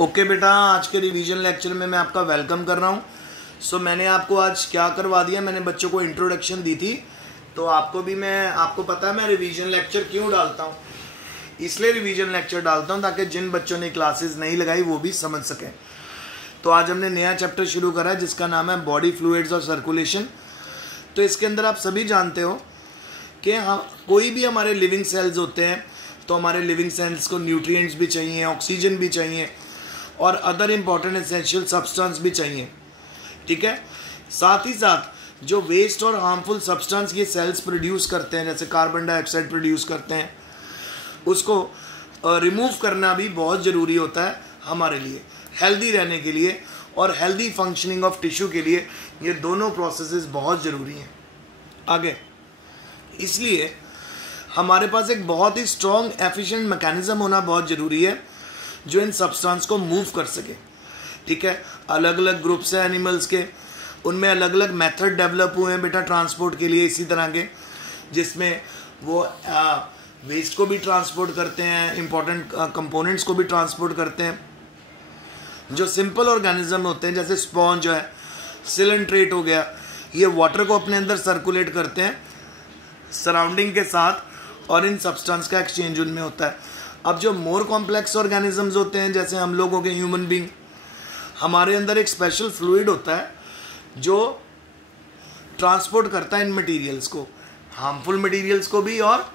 Okay बेटा, आज के रिवीजन लेक्चर में मैं आपका वेलकम कर रहा हूँ। मैंने आपको आज क्या करवा दिया, मैंने बच्चों को इंट्रोडक्शन दी थी, तो आपको पता है मैं रिवीजन लेक्चर क्यों डालता हूँ। इसलिए रिवीजन लेक्चर डालता हूँ ताकि जिन बच्चों ने क्लासेस नहीं लगाई वो भी समझ सकें। तो आज हमने नया चैप्टर शुरू करा है जिसका नाम है बॉडी फ्लूइड्स और सर्कुलेशन। तो इसके अंदर आप सभी जानते हो कि कोई भी हमारे लिविंग सेल्स होते हैं तो हमारे लिविंग सेल्स को न्यूट्रिएंट्स भी चाहिए, ऑक्सीजन भी चाहिए और अदर इम्पॉर्टेंट एसेंशियल सब्सटेंस भी चाहिए। ठीक है, साथ ही साथ जो वेस्ट और हार्मफुल सब्सटेंस ये सेल्स प्रोड्यूस करते हैं, जैसे कार्बन डाइऑक्साइड प्रोड्यूस करते हैं, उसको रिमूव करना भी बहुत ज़रूरी होता है हमारे लिए, हेल्दी रहने के लिए और हेल्दी फंक्शनिंग ऑफ टिश्यू के लिए। ये दोनों प्रोसेसेस बहुत ज़रूरी हैं आगे। इसलिए हमारे पास एक बहुत ही स्ट्रॉन्ग एफिशिएंट मैकेनिज्म होना बहुत ज़रूरी है जो इन सब्सटेंस को मूव कर सके। ठीक है, अलग अलग ग्रुप्स हैं एनिमल्स के, उनमें अलग अलग मेथड डेवलप हुए हैं बेटा ट्रांसपोर्ट के लिए, इसी तरह के, जिसमें वो वेस्ट को भी ट्रांसपोर्ट करते हैं, इंपॉर्टेंट कंपोनेंट्स को भी ट्रांसपोर्ट करते हैं। जो सिंपल ऑर्गेनिज्म होते हैं जैसे स्पॉन्ज है, सिलेंट्रेट हो गया, ये वाटर को अपने अंदर सर्कुलेट करते हैं सराउंडिंग के साथ और इन सब्सटेंस का एक्सचेंज उनमें होता है। अब जो मोर कॉम्प्लेक्स ऑर्गेनिजम्स होते हैं जैसे हम लोगों के ह्यूमन बीइंग, हमारे अंदर एक स्पेशल फ्लूइड होता है जो ट्रांसपोर्ट करता है इन मटेरियल्स को, हार्मफुल मटेरियल्स को भी और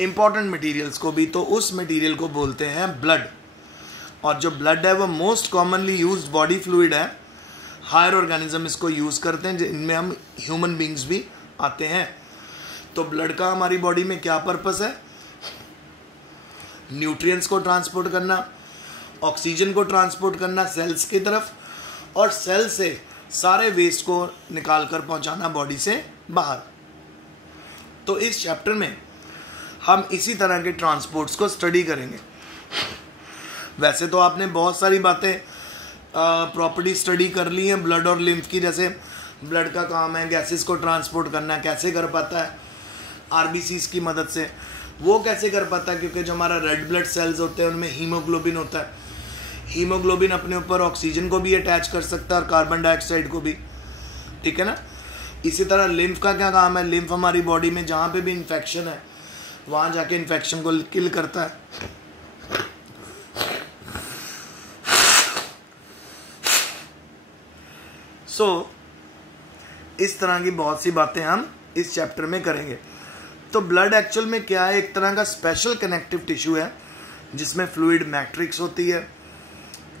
इम्पॉर्टेंट मटेरियल्स को भी। तो उस मटेरियल को बोलते हैं ब्लड, और जो ब्लड है वो most commonly used body fluid है। हायर ऑर्गेनिज्म इसको यूज़ करते हैं, इनमें हम ह्यूमन बीइंग्स भी आते हैं। तो ब्लड का हमारी बॉडी में क्या पर्पस है? न्यूट्रिएंट्स को ट्रांसपोर्ट करना, ऑक्सीजन को ट्रांसपोर्ट करना सेल्स की तरफ, और सेल से सारे वेस्ट को निकाल कर पहुंचाना बॉडी से बाहर। तो इस चैप्टर में हम इसी तरह के ट्रांसपोर्ट्स को स्टडी करेंगे। वैसे तो आपने बहुत सारी बातें प्रॉपर्टी स्टडी कर ली हैं ब्लड और लिम्फ की, जैसे ब्लड का काम है गैसेस को ट्रांसपोर्ट करना, कैसे कर पाता है? आरबीसीज की मदद से। वो कैसे कर पाता है? क्योंकि जो हमारा रेड ब्लड सेल्स होते हैं उनमें हीमोग्लोबिन होता है। हीमोग्लोबिन अपने ऊपर ऑक्सीजन को भी अटैच कर सकता है और कार्बन डाइऑक्साइड को भी। ठीक है ना। इसी तरह लिम्फ का क्या काम है? लिम्फ हमारी बॉडी में जहाँ पे भी इन्फेक्शन है वहाँ जाके इन्फेक्शन को किल करता है। इस तरह की बहुत सी बातें हम इस चैप्टर में करेंगे। तो ब्लड एक्चुअल में क्या है? एक तरह का स्पेशल कनेक्टिव टिश्यू है जिसमें फ्लूइड मैट्रिक्स होती है,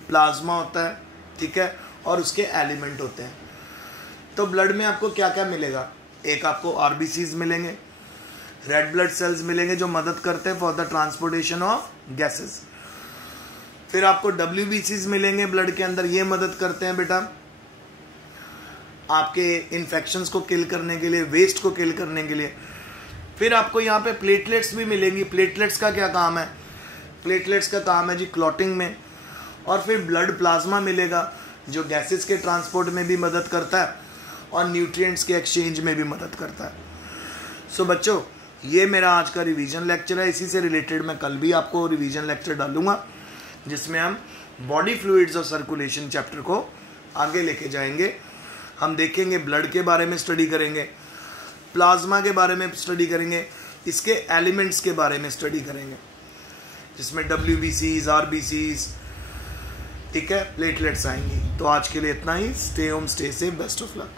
प्लाज्मा होता है, ठीक है, और उसके एलिमेंट होते हैं। तो ब्लड में आपको क्या क्या मिलेगा? एक आपको आरबीसीज मिलेंगे, रेड ब्लड सेल्स मिलेंगे जो मदद करते हैं for the transportation of gases. फिर आपको डब्ल्यूबीसीज मिलेंगे ब्लड के अंदर, ये मदद करते हैं बेटा आपके इन्फेक्शंस को किल करने के लिए, वेस्ट को किल करने के लिए। फिर आपको यहाँ पे प्लेटलेट्स भी मिलेंगी। प्लेटलेट्स का क्या काम है? प्लेटलेट्स का काम है जी क्लॉटिंग में। और फिर ब्लड प्लाज्मा मिलेगा जो गैसेस के ट्रांसपोर्ट में भी मदद करता है और न्यूट्रिएंट्स के एक्सचेंज में भी मदद करता है। बच्चों, ये मेरा आज का रिवीजन लेक्चर है। इसी से रिलेटेड मैं कल भी आपको रिवीजन लेक्चर डालूंगा जिसमें हम बॉडी फ्लूइड्स और सर्कुलेशन चैप्टर को आगे लेके जाएंगे। हम देखेंगे ब्लड के बारे में स्टडी करेंगे, प्लाज्मा के बारे में स्टडी करेंगे, इसके एलिमेंट्स के बारे में स्टडी करेंगे जिसमें डब्ल्यूबीसीज, आरबीसीज, ठीक है, प्लेटलेट्स आएंगी। तो आज के लिए इतना ही। Stay home, stay safe, best of luck.